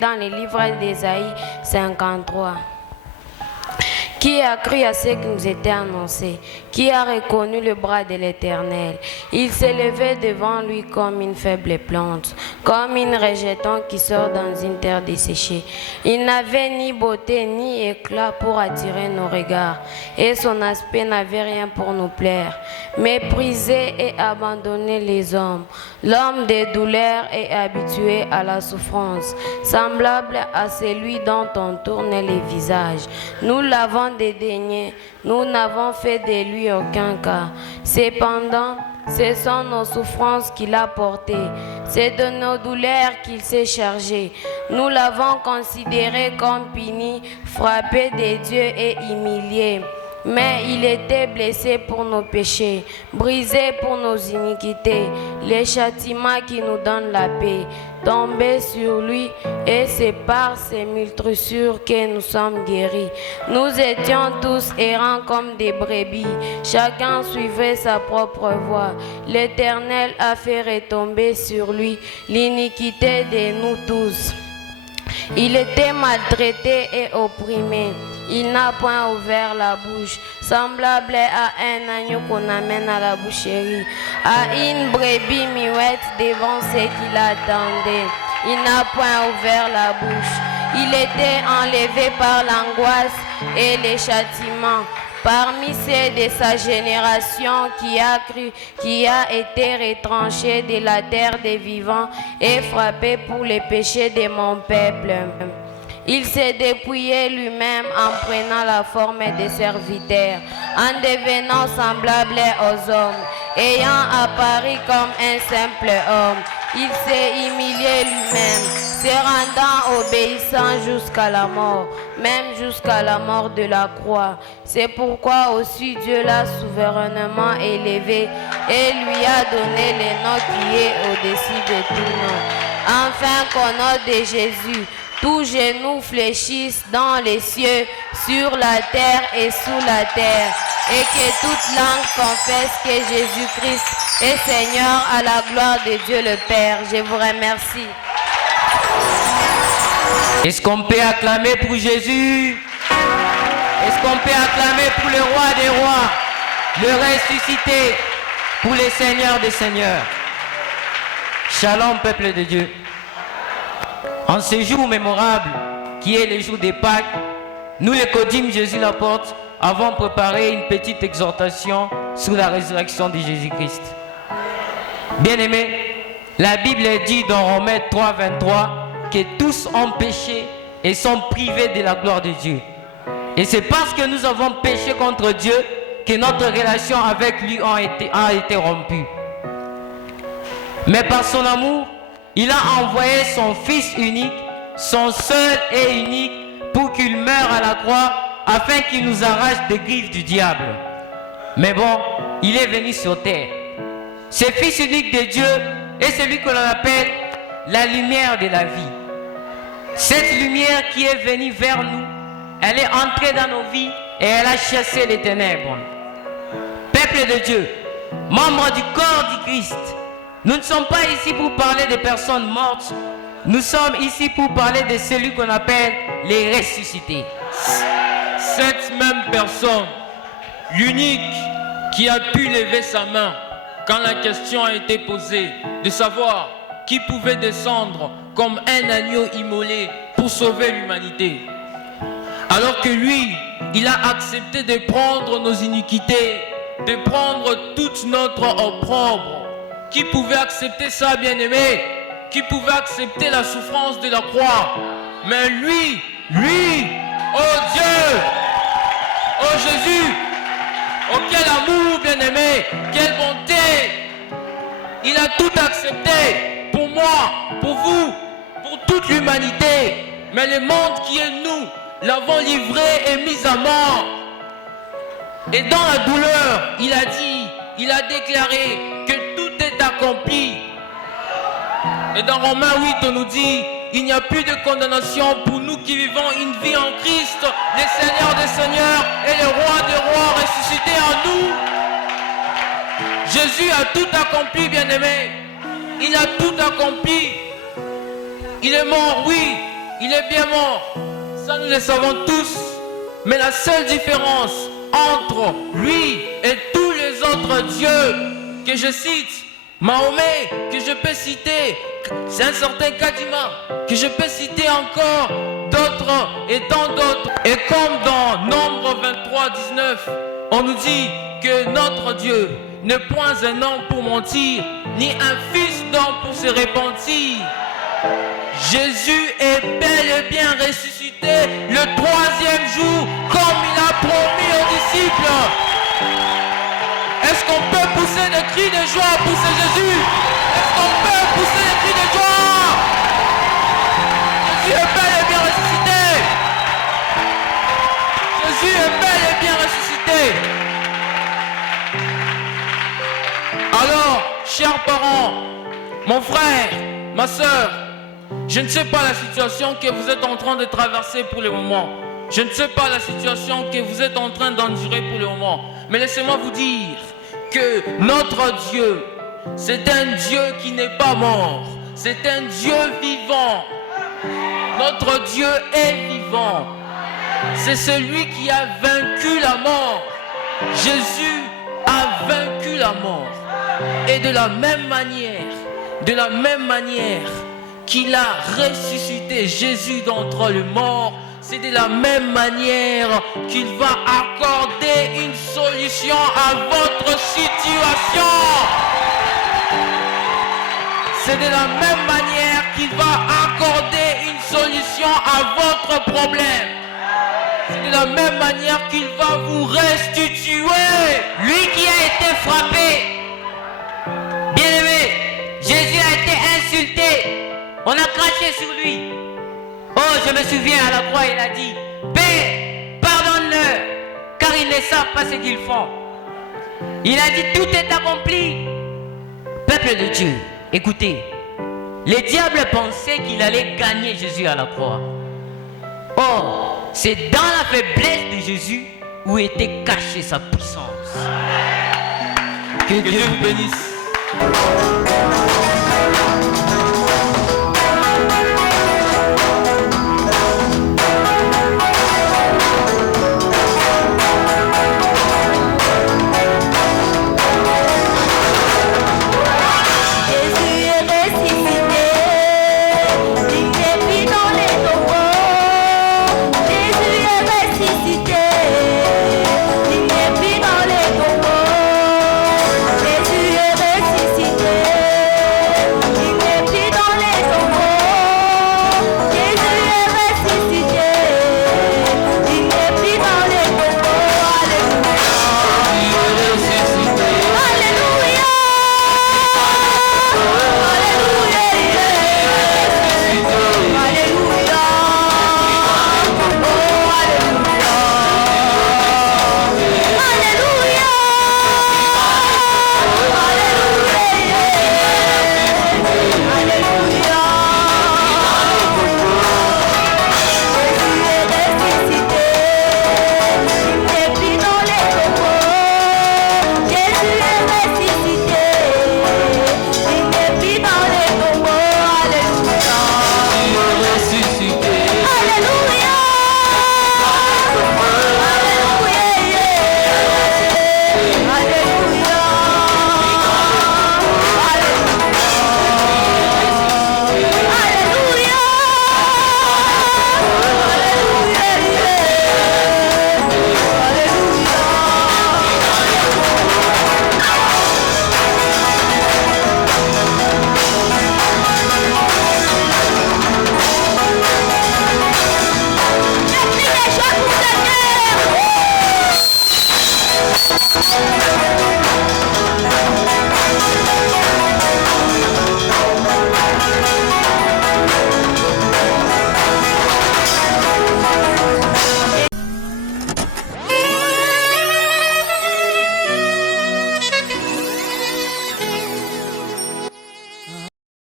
dans le livre d'Ésaïe 53. Qui a cru à ce qui nous était annoncé? Qui a reconnu le bras de l'Éternel? Il s'élevait devant lui comme une faible plante, comme une rejeton qui sort dans une terre desséchée. Il n'avait ni beauté ni éclat pour attirer nos regards, et son aspect n'avait rien pour nous plaire. Méprisé et abandonné les hommes, l'homme des douleurs est habitué à la souffrance, semblable à celui dont on tourne les visages. Nous l'avons dédaigné, nous n'avons fait de lui aucun cas. Cependant, ce sont nos souffrances qu'il a portées, c'est de nos douleurs qu'il s'est chargé. Nous l'avons considéré comme puni, frappé de Dieu et humilié. Mais il était blessé pour nos péchés, brisé pour nos iniquités. Le châtiment qui nous donne la paix tombait sur lui, et c'est par ses meurtrissures que nous sommes guéris. Nous étions tous errants comme des brebis, chacun suivait sa propre voie. L'Éternel a fait retomber sur lui l'iniquité de nous tous. Il était maltraité et opprimé. Il n'a point ouvert la bouche, semblable à un agneau qu'on amène à la boucherie, à une brebis muette devant ce qui l'attendait. Il n'a point ouvert la bouche. Il était enlevé par l'angoisse et les châtiments. Parmi ceux de sa génération qui a été retranché de la terre des vivants et frappé pour les péchés de mon peuple. Il s'est dépouillé lui-même en prenant la forme de serviteur, en devenant semblable aux hommes, ayant apparu comme un simple homme. Il s'est humilié lui-même, se rendant obéissant jusqu'à la mort, même jusqu'à la mort de la croix. C'est pourquoi aussi Dieu l'a souverainement élevé et lui a donné le nom qui est au-dessus de tout nom. Enfin qu'au nom de Jésus, tous genoux fléchissent dans les cieux, sur la terre et sous la terre, et que toute langue confesse que Jésus-Christ est Seigneur à la gloire de Dieu le Père. Je vous remercie. Est-ce qu'on peut acclamer pour Jésus? Est-ce qu'on peut acclamer pour le roi des rois, le ressuscité, pour les seigneurs des seigneurs? Shalom, peuple de Dieu. En ce jour mémorable, qui est le jour des Pâques, nous, les Codim Jésus l'apporte, avons préparé une petite exhortation sur la résurrection de Jésus-Christ. Bien-aimés, la Bible dit dans Romains 3, 23 que tous ont péché et sont privés de la gloire de Dieu. Et c'est parce que nous avons péché contre Dieu que notre relation avec lui a été rompue. Mais par son amour, il a envoyé son Fils unique, son seul et unique, pour qu'il meure à la croix, afin qu'il nous arrache des griffes du diable. Mais bon, il est venu sur terre. Ce Fils unique de Dieu est celui que l'on appelle la lumière de la vie. Cette lumière qui est venue vers nous, elle est entrée dans nos vies et elle a chassé les ténèbres. Peuple de Dieu, membres du corps du Christ, nous ne sommes pas ici pour parler de personnes mortes. Nous sommes ici pour parler de celui qu'on appelle les ressuscités. Cette même personne, l'unique qui a pu lever sa main quand la question a été posée de savoir qui pouvait descendre comme un agneau immolé pour sauver l'humanité. Alors que lui, il a accepté de prendre nos iniquités, de prendre toute notre opprobre. Qui pouvait accepter ça, bien-aimé? Qui pouvait accepter la souffrance de la croix? Mais lui, oh Dieu, oh Jésus, oh quel amour, bien-aimé, quelle bonté! Il a tout accepté pour moi, pour vous, pour toute l'humanité. Mais le monde qui est nous, l'avons livré et mis à mort. Et dans la douleur, il a dit, il a déclaré que tout est accompli. Et dans Romains 8, on nous dit, il n'y a plus de condamnation pour nous qui vivons une vie en Christ, le Seigneur des Seigneurs et le Roi des Rois ressuscité en nous. Jésus a tout accompli, bien-aimé. Il a tout accompli. Il est mort, oui, il est bien mort. Ça, nous le savons tous. Mais la seule différence entre lui et tous les autres dieux que je cite, Mahomet, que je peux citer, c'est un certain Kadima, que je peux citer encore, d'autres et tant d'autres. Et comme dans Nombre 23, 19, on nous dit que notre Dieu n'est point un homme pour mentir, ni un fils d'homme pour se repentir. Jésus est bel et bien ressuscité le 3e jour, comme il a promis aux disciples. Est-ce qu'on peut pousser des cris de joie pour ce Jésus? Est-ce qu'on peut pousser des cris de joie? Jésus est bel et bien ressuscité. Jésus est bel et bien ressuscité. Alors, chers parents, mon frère, ma soeur, je ne sais pas la situation que vous êtes en train de traverser pour le moment. Je ne sais pas la situation que vous êtes en train d'endurer pour le moment. Mais laissez-moi vous dire que notre Dieu, c'est un Dieu qui n'est pas mort. C'est un Dieu vivant. Notre Dieu est vivant. C'est celui qui a vaincu la mort. Jésus a vaincu la mort. Et de la même manière qu'il a ressuscité Jésus d'entre les morts, c'est de la même manière qu'il va accorder une solution à votre situation. C'est de la même manière qu'il va accorder une solution à votre problème. C'est de la même manière qu'il va vous restituer. Lui qui a été frappé, bien-aimé, Jésus a été insulté. On a craché sur lui. Oh, je me souviens à la croix, il a dit, Père, pardonne-leur, car ils ne savent pas ce qu'ils font. Il a dit, tout est accompli. Peuple de Dieu, écoutez, les diables pensaient qu'il allait gagner Jésus à la croix. Or, c'est dans la faiblesse de Jésus où était cachée sa puissance. Que Dieu vous bénisse.